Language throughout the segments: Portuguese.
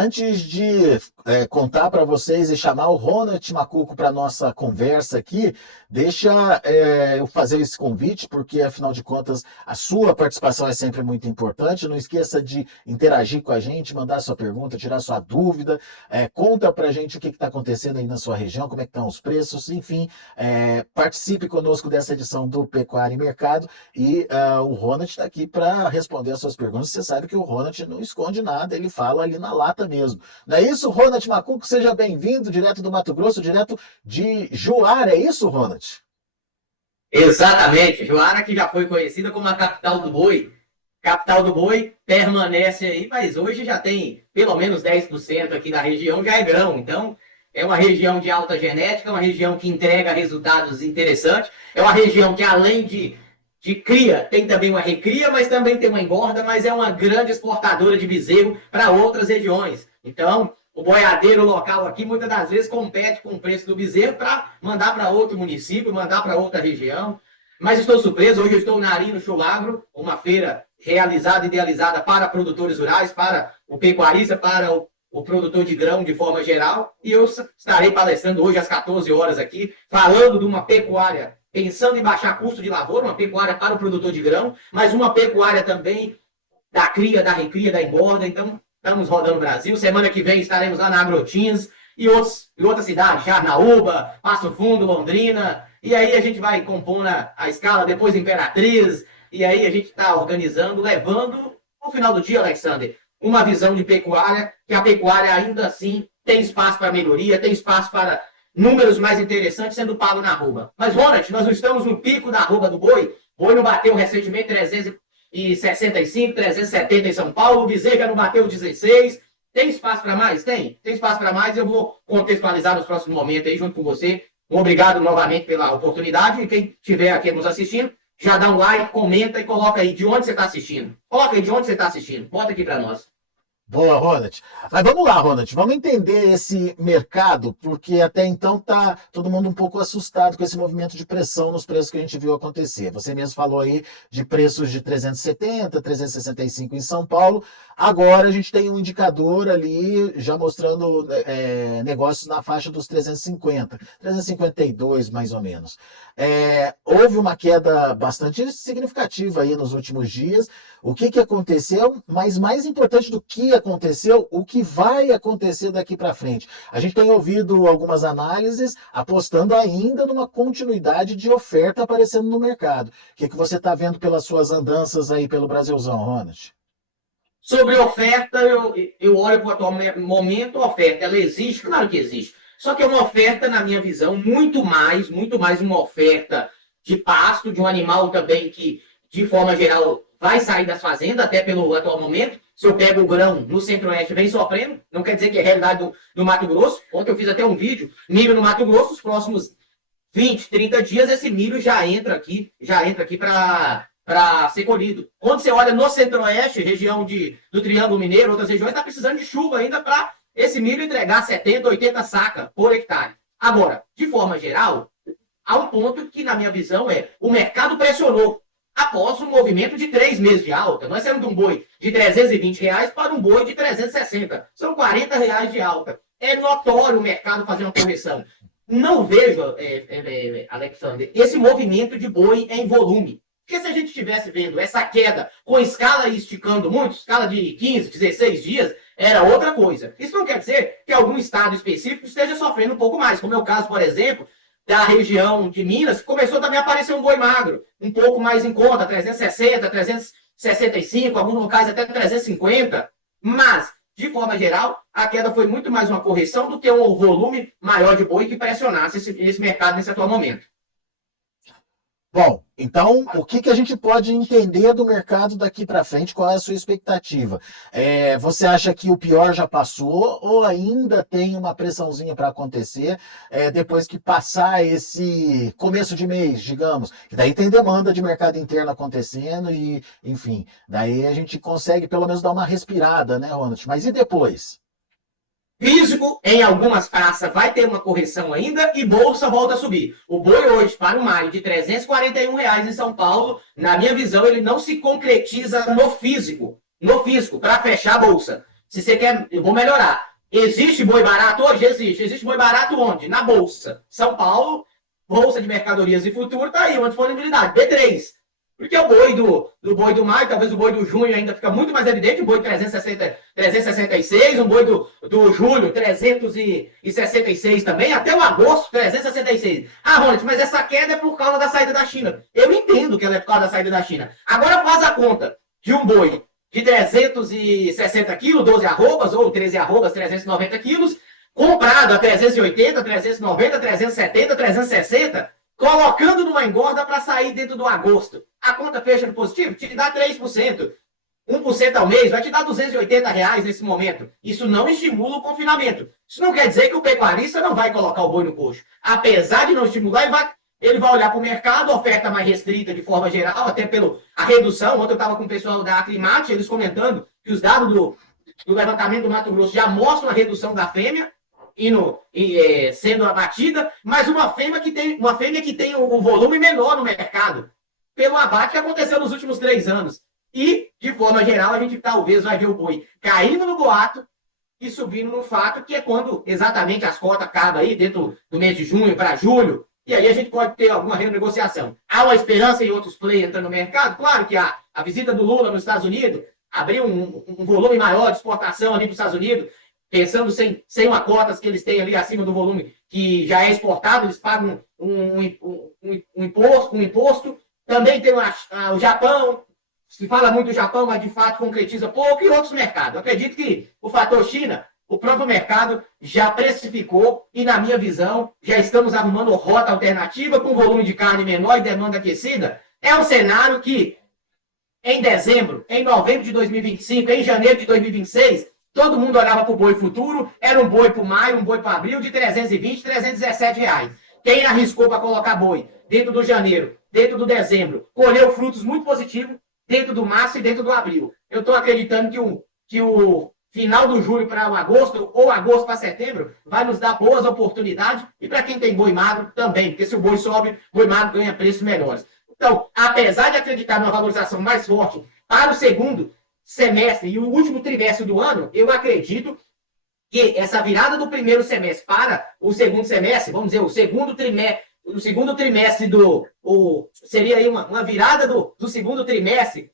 antes de contar para vocês e chamar o Ronald Macuco para nossa conversa aqui, deixa eu fazer esse convite, porque afinal de contas a sua participação é sempre muito importante. Não esqueça de interagir com a gente, mandar sua pergunta, tirar sua dúvida, conta para a gente o que está acontecendo aí na sua região, como é que estão os preços, enfim, participe conosco dessa edição do Pecuária e Mercado e o Ronald está aqui para responder as suas perguntas. Você sabe que o Ronald não esconde nada, ele fala ali na lata mesmo. Não é isso, Ronald Macuco? Seja bem-vindo, direto do Mato Grosso, direto de Juara, é isso, Ronald? Exatamente, Juara, que já foi conhecida como a capital do boi. Capital do boi permanece aí, mas hoje já tem pelo menos 10% aqui da região, já é grão. Então, é uma região de alta genética, uma região que entrega resultados interessantes. É uma região que, além de cria, tem também uma recria, mas também tem uma engorda, mas é uma grande exportadora de bezerro para outras regiões. Então, o boiadeiro local aqui, muitas das vezes, compete com o preço do bezerro para mandar para outro município, mandar para outra região. Mas estou surpreso, hoje eu estou na Arino Show Agro, uma feira realizada e idealizada para produtores rurais, para o pecuarista, para o produtor de grão de forma geral. E eu estarei palestrando hoje às 14 horas aqui, falando de uma pecuária pensando em baixar custo de lavoura, uma pecuária para o produtor de grão, mas uma pecuária também da cria, da recria, da engorda. Então, estamos rodando o Brasil. Semana que vem estaremos lá na Agrotins e outras cidades, Charnaúba, Passo Fundo, Londrina. E aí a gente vai compondo a escala, depois Imperatriz. E aí a gente está organizando, levando, no final do dia, Alexander, uma visão de pecuária, que a pecuária ainda assim tem espaço para melhoria, tem espaço para números mais interessantes sendo pago na arroba. Mas, Ronald, nós não estamos no pico da arroba do boi. O boi não bateu recentemente 365, 370 em São Paulo. O bezerro já não bateu 16. Tem espaço para mais? Tem espaço para mais. Eu vou contextualizar nos próximos momentos aí junto com você. Obrigado novamente pela oportunidade. E quem estiver aqui nos assistindo, já dá um like, comenta e coloca aí de onde você está assistindo. Coloca aí de onde você está assistindo. Bota aqui para nós. Boa, Ronald. Mas vamos lá, Ronald, vamos entender esse mercado, porque até então tá todo mundo um pouco assustado com esse movimento de pressão nos preços que a gente viu acontecer. Você mesmo falou aí de preços de 370, 365 em São Paulo. Agora a gente tem um indicador ali já mostrando negócios na faixa dos 350, 352 mais ou menos. Houve uma queda bastante significativa aí nos últimos dias. O que aconteceu? Mas mais importante do que aconteceu, o que vai acontecer daqui para frente. A gente tem ouvido algumas análises apostando ainda numa continuidade de oferta aparecendo no mercado. O que você está vendo pelas suas andanças aí pelo Brasilzão, Ronald? Sobre oferta, eu olho para o atual momento, a oferta, ela existe? Claro que existe. Só que é uma oferta, na minha visão, muito mais uma oferta de pasto, de um animal também que, de forma geral, vai sair das fazendas, até pelo atual momento. Se eu pego o grão no Centro-Oeste, vem sofrendo. Não quer dizer que é a realidade do Mato Grosso. Ontem eu fiz até um vídeo, milho no Mato Grosso, os próximos 20, 30 dias, esse milho já entra aqui para ser colhido. Quando você olha no Centro-Oeste, região do Triângulo Mineiro, outras regiões, está precisando de chuva ainda para esse milho entregar 70, 80 sacas por hectare. Agora, de forma geral, há um ponto que, na minha visão, o mercado pressionou. Após um movimento de 3 meses de alta, nós saímos de um boi de R$320 para um boi de 360. São R$40 de alta. É notório o mercado fazer uma correção. Não vejo, Alexander, esse movimento de boi em volume. Porque se a gente estivesse vendo essa queda com escala esticando muito, escala de 15, 16 dias, era outra coisa. Isso não quer dizer que algum estado específico esteja sofrendo um pouco mais, como é o caso, por exemplo, da região de Minas, começou também a aparecer um boi magro, um pouco mais em conta, 360, 365, alguns locais até 350, mas, de forma geral, a queda foi muito mais uma correção do que um volume maior de boi que pressionasse esse mercado nesse atual momento. Bom, então, o que a gente pode entender do mercado daqui para frente? Qual é a sua expectativa? Você acha que o pior já passou ou ainda tem uma pressãozinha para acontecer depois que passar esse começo de mês, digamos? Que daí tem demanda de mercado interno acontecendo e, enfim, daí a gente consegue pelo menos dar uma respirada, né, Ronald? Mas e depois? Físico, em algumas praças, vai ter uma correção ainda e bolsa volta a subir. O boi hoje, para o maio, de R$341 em São Paulo, na minha visão, ele não se concretiza no físico, para fechar a bolsa. Se você quer, eu vou melhorar. Existe boi barato hoje? Existe. Existe boi barato onde? Na Bolsa. São Paulo, Bolsa de Mercadorias e Futuro, está aí, uma disponibilidade. B3. Porque o boi boi do maio, talvez o boi do junho ainda fica muito mais evidente, o boi 366, um boi do julho 366 também, até o agosto 366. Ah, Ronald, mas essa queda é por causa da saída da China. Eu entendo que ela é por causa da saída da China. Agora faz a conta de um boi de 360 quilos, 12 arrobas, ou 13 arrobas, 390 quilos, comprado a 380, 390, 370, 360, colocando numa engorda para sair dentro do agosto. A conta fecha no positivo, te dá 3%. 1% ao mês vai te dar R$ 280 nesse momento. Isso não estimula o confinamento. Isso não quer dizer que o pecuarista não vai colocar o boi no coxo. Apesar de não estimular, ele vai olhar para o mercado, oferta mais restrita de forma geral, até pela redução. Ontem eu estava com o pessoal da Aclimate, eles comentando que os dados do levantamento do Mato Grosso já mostram a redução da fêmea sendo abatida, mas uma fêmea que tem um volume menor no mercado, pelo abate que aconteceu nos últimos 3 anos. E, de forma geral, a gente talvez vai ver o boi caindo no boato e subindo no fato, que é quando exatamente as cotas acabam aí, dentro do mês de junho para julho, e aí a gente pode ter alguma renegociação. Há uma esperança em outros players entrando no mercado? Claro que há. A visita do Lula nos Estados Unidos abriu um volume maior de exportação ali para os Estados Unidos, pensando sem uma cotas que eles têm ali acima do volume que já é exportado, eles pagam um imposto. Também tem o Japão, se fala muito do Japão, mas de fato concretiza pouco, e outros mercados. Eu acredito que o fator China, o próprio mercado já precificou e, na minha visão, já estamos arrumando rota alternativa com volume de carne menor e demanda aquecida. É um cenário que, em dezembro, em novembro de 2025, em janeiro de 2026, todo mundo olhava para o boi futuro, era um boi para maio, um boi para abril, de 320, 317 reais. Quem arriscou para colocar boi dentro do janeiro, dentro do dezembro, colheu frutos muito positivos dentro do março e dentro do abril. Eu estou acreditando que o final do julho para o agosto, ou agosto para setembro, vai nos dar boas oportunidades, e para quem tem boi magro também, porque se o boi sobe, boi magro ganha preços melhores. Então, apesar de acreditar numa valorização mais forte para o segundo semestre e o último trimestre do ano, eu acredito que essa virada do primeiro semestre para o segundo semestre, vamos dizer, o segundo trimestre seria aí uma virada do segundo trimestre,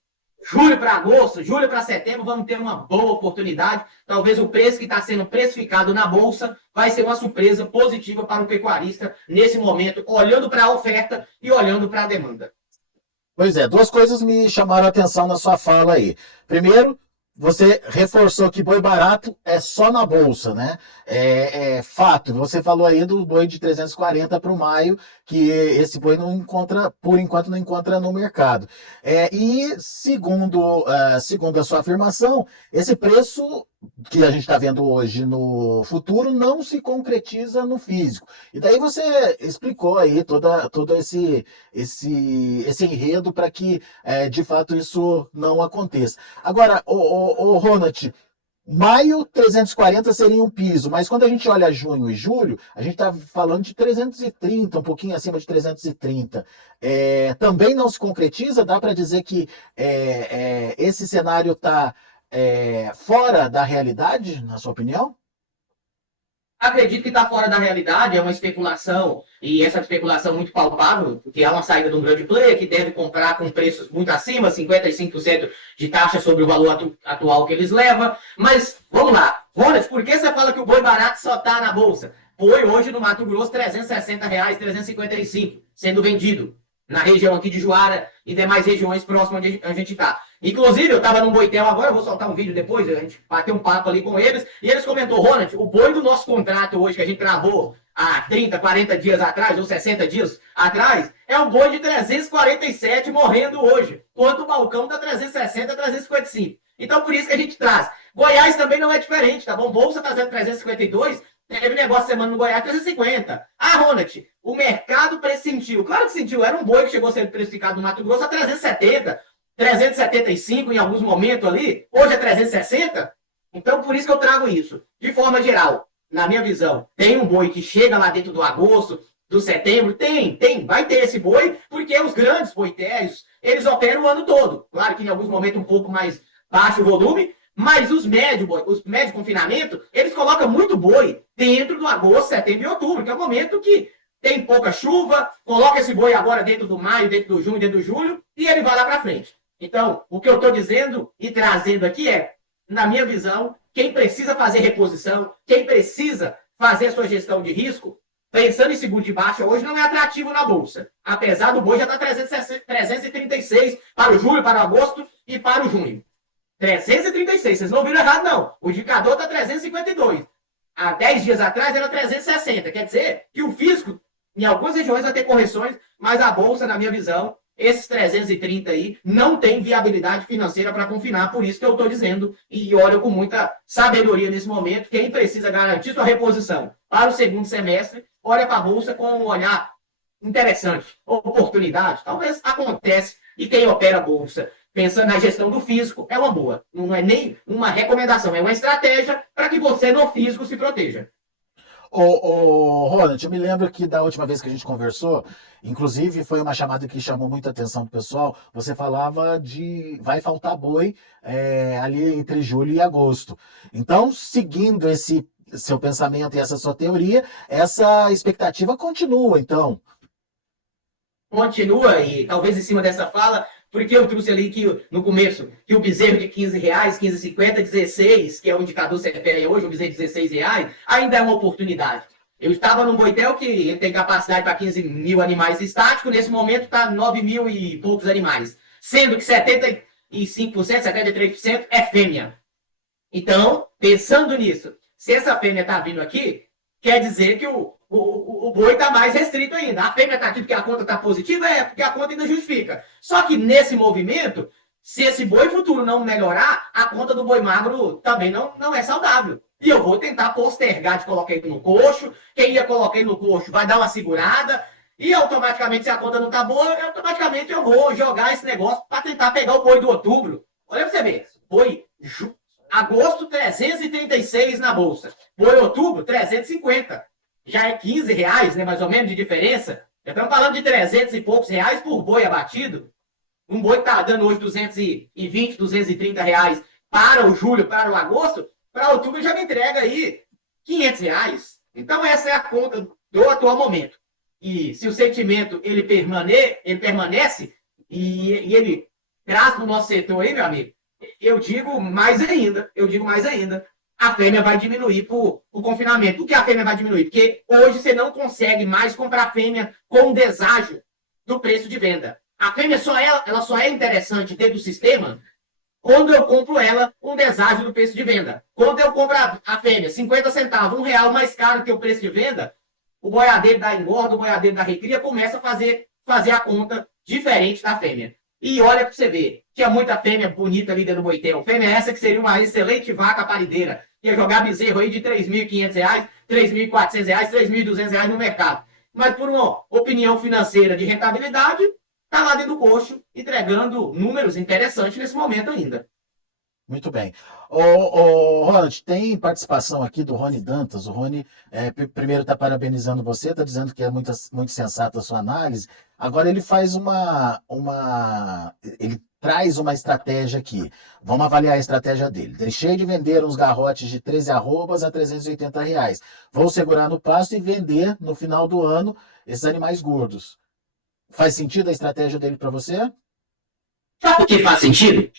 julho para agosto, julho para setembro, vamos ter uma boa oportunidade. Talvez o preço que está sendo precificado na Bolsa vai ser uma surpresa positiva para o pecuarista nesse momento, olhando para a oferta e olhando para a demanda. Pois é, 2 coisas me chamaram a atenção na sua fala aí. Primeiro, você reforçou que boi barato é só na Bolsa, né? É fato. Você falou aí do boi de 340 para o maio, que esse boi não encontra, por enquanto, não encontra no mercado. E segundo a sua afirmação, esse preço que a gente está vendo hoje no futuro não se concretiza no físico. E daí você explicou aí todo esse enredo para que, de fato, isso não aconteça. Agora, o Ronald, maio 340 seria um piso, mas quando a gente olha junho e julho, a gente está falando de 330, um pouquinho acima de 330. Também não se concretiza, dá para dizer que esse cenário está fora da realidade, na sua opinião? Acredito que está fora da realidade, é uma especulação, e essa especulação muito palpável, porque há uma saída de um grande player que deve comprar com preços muito acima, 55% de taxa sobre o valor atual que eles levam. Mas, vamos lá, Ronald, por que você fala que o boi barato só está na Bolsa? Boi hoje no Mato Grosso, R$360, 355, sendo vendido na região aqui de Juara e demais regiões próximas onde a gente está. Inclusive, eu estava num Boitel agora, eu vou soltar um vídeo depois, a gente bateu um papo ali com eles, e eles comentou, Ronald, o boi do nosso contrato hoje, que a gente gravou há 30, 40 dias atrás, ou 60 dias atrás, é um boi de 347 morrendo hoje, quanto o balcão está 360, 355. Então, por isso que a gente traz. Goiás também não é diferente, tá bom? Bolsa está 352, teve negócio semana no Goiás 350. Ah, Ronald, o mercado pressentiu. Claro que sentiu, era um boi que chegou a ser precificado no Mato Grosso a 370, 375 em alguns momentos ali, hoje é 360. Então, por isso que eu trago isso. De forma geral, na minha visão, tem um boi que chega lá dentro do agosto, do setembro, vai ter esse boi, porque os grandes boitérios, eles operam o ano todo. Claro que em alguns momentos um pouco mais baixo o volume, Mas os médios de confinamento, eles colocam muito boi dentro do agosto, setembro e outubro, que é o momento que tem pouca chuva, coloca esse boi agora dentro do maio, dentro do junho, dentro do julho, e ele vai lá para frente. Então, o que eu estou dizendo e trazendo aqui é, na minha visão, quem precisa fazer reposição, quem precisa fazer a sua gestão de risco, pensando em seguro de baixa, hoje não é atrativo na Bolsa. Apesar do boi já estar 336 para o julho, para o agosto e para o junho. 336, vocês não viram errado, não. O indicador está 352. Há 10 dias atrás era 360. Quer dizer que o fisco, em algumas regiões, vai ter correções, mas a Bolsa, na minha visão, esses 330 aí, não tem viabilidade financeira para confinar. Por isso que eu estou dizendo, e olho com muita sabedoria nesse momento, quem precisa garantir sua reposição para o segundo semestre, olha para a Bolsa com um olhar interessante, oportunidade. Talvez acontece, e quem opera a Bolsa pensando na gestão do físico, é uma boa. Não é nem uma recomendação, é uma estratégia para que você, no físico, se proteja. Ronald, eu me lembro que da última vez que a gente conversou, inclusive foi uma chamada que chamou muita atenção do pessoal, você falava de vai faltar boi ali entre julho e agosto. Então, seguindo esse seu pensamento e essa sua teoria, essa expectativa continua, então. Continua, e talvez em cima dessa fala, porque eu trouxe ali que no começo, que o bezerro de R$ 15, 15,50, 16, que é o indicador CPE hoje, o bezerro de R$ 16, ainda é uma oportunidade. Eu estava num boitel que ele tem capacidade para 15 mil animais estáticos, nesse momento está 9 mil e poucos animais, sendo que 75%, 73% é fêmea. Então, pensando nisso, se essa fêmea está vindo aqui, quer dizer que o boi está mais restrito ainda. A fêmea está aqui porque a conta está positiva? É, porque a conta ainda justifica. Só que nesse movimento, se esse boi futuro não melhorar, a conta do boi magro também não é saudável. E eu vou tentar postergar de colocar ele no coxo. Quem ia colocar ele no coxo vai dar uma segurada. E automaticamente, se a conta não está boa, automaticamente eu vou jogar esse negócio para tentar pegar o boi do outubro. Olha para você ver. Boi agosto, 336 na bolsa. Boi outubro, 350. Já é R$ 15, né, mais ou menos, de diferença. Já estamos falando de 300 e poucos reais por boi abatido. Um boi que está dando hoje 220, 230 reais para o julho, para o agosto, para outubro já me entrega aí R$ 500. Então essa é a conta do atual momento. E se o sentimento ele permanece e ele traz para o nosso setor aí, meu amigo, eu digo mais ainda, a fêmea vai diminuir por o confinamento. Por que a fêmea vai diminuir? Porque hoje você não consegue mais comprar fêmea com deságio do preço de venda. A fêmea ela só é interessante dentro do sistema quando eu compro ela com deságio do preço de venda. Quando eu compro a fêmea 50 centavos, R$ 1 mais caro que o preço de venda, o boiadeiro da engorda, o boiadeiro da recria começa a fazer a conta diferente da fêmea. E olha para você ver, tinha muita fêmea bonita ali dentro do boitel. Fêmea essa que seria uma excelente vaca parideira. Ia jogar bezerro aí de R$ 3.500, R$ 3.400, R$ 3.200 no mercado. Mas por uma opinião financeira de rentabilidade, está lá dentro do coxo, entregando números interessantes nesse momento ainda. Muito bem. Ronald, tem participação aqui do Rony Dantas. O Rony, primeiro está parabenizando você, está dizendo que é muito sensata a sua análise. Agora ele faz ele traz uma estratégia aqui. Vamos avaliar a estratégia dele. Deixei de vender uns garrotes de 13 arrobas a R$ 380. Vou segurar no pasto e vender no final do ano esses animais gordos. Faz sentido a estratégia dele para você? Sabe por que faz sentido?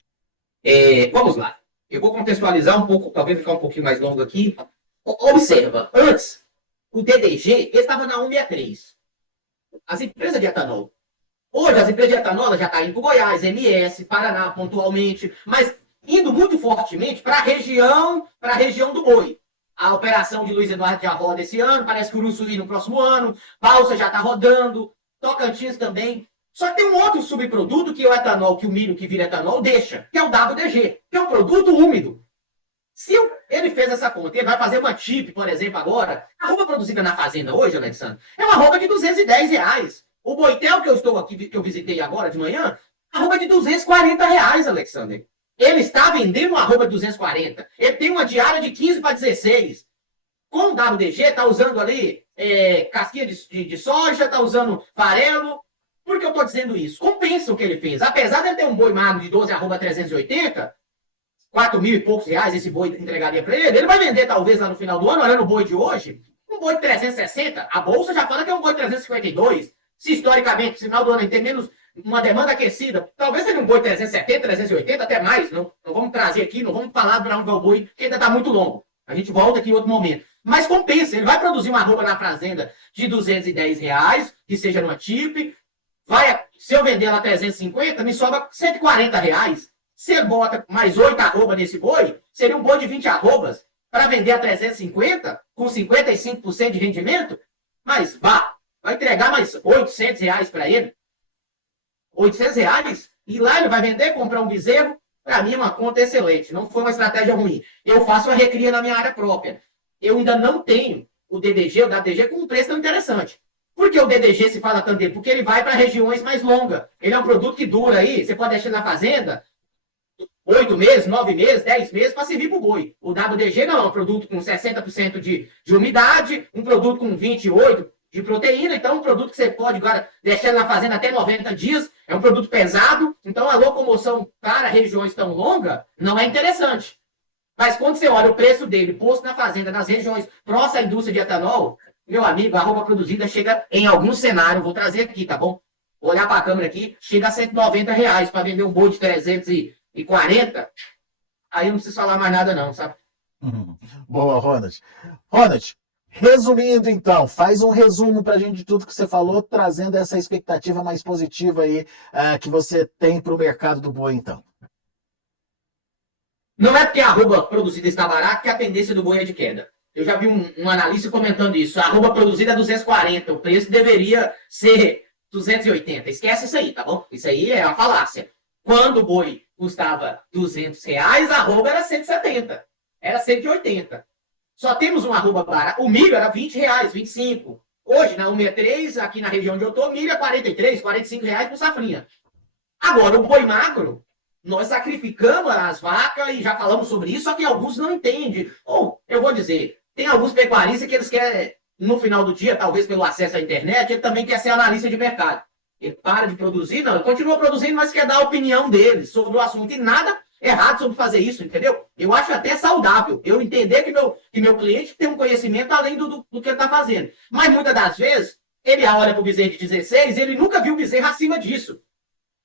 Vamos lá. Eu vou contextualizar um pouco, talvez ficar um pouquinho mais longo aqui. Observa, antes, o DDG estava na 163. As empresas de etanol. Hoje, as empresas de etanol já estão indo para o Goiás, MS, Paraná, pontualmente, mas indo muito fortemente para a região do boi. A operação de Luiz Eduardo já roda esse ano, parece que o Uruçuí no próximo ano, Balsa já está rodando, Tocantins também. Só que tem um outro subproduto que o etanol, que o milho que vira etanol deixa, que é o WDG, que é um produto úmido. Se ele fez essa conta, ele vai fazer uma TIP, por exemplo, agora, a roupa produzida na fazenda hoje, Alexandre, é uma roupa de R$ 210. O boitel que eu estou aqui, que eu visitei agora de manhã, a roupa é de R$ 240, Alexandre. Ele está vendendo uma roupa de 240. Ele tem uma diária de 15 para 16. Com o WDG, está usando ali casquinha de soja, está usando farelo. Por que eu estou dizendo isso? Compensa o que ele fez. Apesar de ele ter um boi magro de 12 @380, 4 mil e poucos reais esse boi entregaria para ele, ele vai vender talvez lá no final do ano, olhando o boi de hoje, um boi de 360, a bolsa já fala que é um boi de 352. Se historicamente, no final do ano, tem menos uma demanda aquecida, talvez seja um boi 370, 380, até mais. Não vamos trazer aqui, não vamos falar para onde é o boi, que ainda está muito longo. A gente volta aqui em outro momento. Mas compensa, ele vai produzir uma arroba na fazenda de R$ 210, que seja numa TIP. Se eu vender ela 350, me sobra R$ 140. Se ele bota mais 8 arrobas nesse boi, seria um boi de 20 arrobas para vender a 350, com 55% de rendimento, mas vai entregar mais R$ 800 para ele. R$ 800, e lá ele vai vender, comprar um bezerro. Para mim é uma conta excelente, não foi uma estratégia ruim. Eu faço a recria na minha área própria. Eu ainda não tenho o DDG, o DDG com um preço tão interessante. Por que o DDG se fala tanto dele? Porque ele vai para regiões mais longas. Ele é um produto que dura aí, você pode deixar na fazenda 8 meses, 9 meses, 10 meses para servir para o boi. O WDG não, é um produto com 60% de umidade, um produto com 28% de proteína, então um produto que você pode agora deixar na fazenda até 90 dias, é um produto pesado, então a locomoção para regiões tão longas não é interessante. Mas quando você olha o preço dele posto na fazenda, nas regiões próximas à indústria de etanol, meu amigo, a arroba produzida chega em algum cenário, vou trazer aqui, tá bom? Vou olhar para a câmera aqui, chega a R$ 190 para vender um boi de 340, aí eu não preciso falar mais nada não, sabe? Boa, Ronald. Ronald, resumindo então, faz um resumo para a gente de tudo que você falou, trazendo essa expectativa mais positiva aí que você tem para o mercado do boi, então. Não é porque a arroba produzida está barata que a tendência do boi é de queda. Eu já vi um analista comentando isso. A arroba produzida é 240, o preço deveria ser 280. Esquece isso aí, tá bom? Isso aí é uma falácia. Quando o boi custava R$ 200, a arroba era 170. Era 180. Só temos uma arroba barata. O milho era R$ 20, 25. Hoje, na 163, aqui na região onde eu estou, milho é 43, R$ 45 por safrinha. Agora, o boi magro, nós sacrificamos as vacas e já falamos sobre isso, só que alguns não entendem. Ou, eu vou dizer, tem alguns pecuaristas que eles querem, no final do dia, talvez pelo acesso à internet, ele também quer ser analista de mercado. Ele para de produzir, não, ele continua produzindo, mas quer dar a opinião dele sobre o assunto. E nada errado sobre fazer isso, entendeu? Eu acho até saudável eu entender que meu cliente tem um conhecimento além do que ele está fazendo. Mas muitas das vezes, ele olha para o bezerro de 16, ele nunca viu o bezerro acima disso.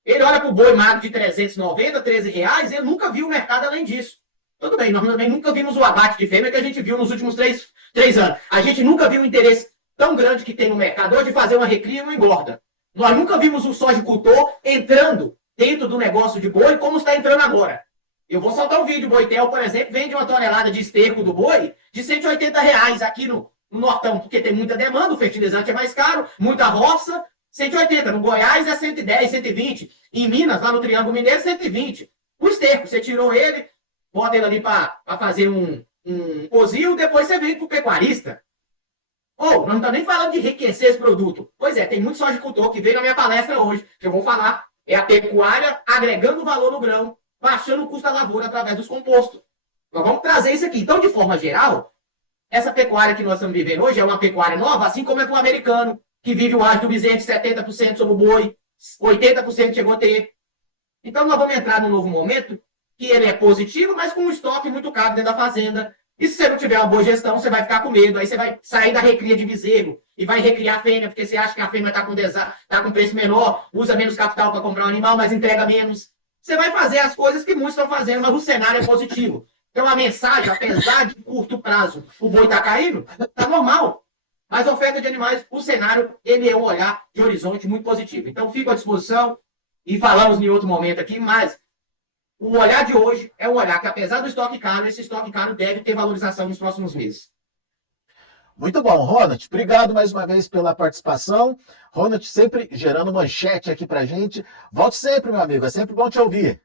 Ele olha para o boi magro de 390, R$ 13, ele nunca viu o mercado além disso. Tudo bem, nós também nunca vimos o abate de fêmea que a gente viu nos últimos 3 anos. A gente nunca viu o interesse tão grande que tem no mercado hoje de fazer uma recria e uma engorda. Nós nunca vimos o sojicultor entrando dentro do negócio de boi como está entrando agora. Eu vou soltar um vídeo. O Boitel, por exemplo, vende uma tonelada de esterco do boi de R$ 180 aqui no Nortão, porque tem muita demanda, o fertilizante é mais caro, muita roça, 180. No Goiás é 110, 120. Em Minas, lá no Triângulo Mineiro, 120. O esterco, você tirou ele, bota ele ali para fazer um posil, depois você vende para o pecuarista. Nós não estamos nem falando de enriquecer esse produto. Pois é, tem muito sojicultor que veio na minha palestra hoje, que eu vou falar, é a pecuária agregando valor no grão, baixando o custo da lavoura através dos compostos. Nós vamos trazer isso aqui. Então, de forma geral, essa pecuária que nós estamos vivendo hoje é uma pecuária nova, assim como é para o americano, que vive o ágio do bezerro de 70% sobre o boi, 80% chegou a ter. Então, nós vamos entrar num novo momento que ele é positivo, mas com um estoque muito caro dentro da fazenda. E se você não tiver uma boa gestão, você vai ficar com medo. Aí você vai sair da recria de bezerro e vai recriar a fêmea, porque você acha que a fêmea está com preço menor, usa menos capital para comprar um animal, mas entrega menos. Você vai fazer as coisas que muitos estão fazendo, mas o cenário é positivo. Então, a mensagem, apesar de curto prazo, o boi está caindo, está normal. Mas a oferta de animais, o cenário, ele é um olhar de horizonte muito positivo. Então, fico à disposição e falamos em outro momento aqui, mas o olhar de hoje é um olhar que, apesar do estoque caro, esse estoque caro deve ter valorização nos próximos meses. Muito bom, Ronald. Obrigado mais uma vez pela participação. Ronald sempre gerando manchete aqui pra gente. Volte sempre, meu amigo. É sempre bom te ouvir.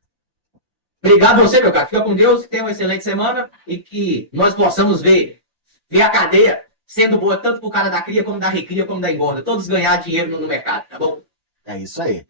Obrigado a você, meu caro. Fica com Deus, que tenha uma excelente semana e que nós possamos ver a cadeia sendo boa tanto pro cara da cria, como da recria, como da engorda. Todos ganhar dinheiro no mercado, tá bom? É isso aí.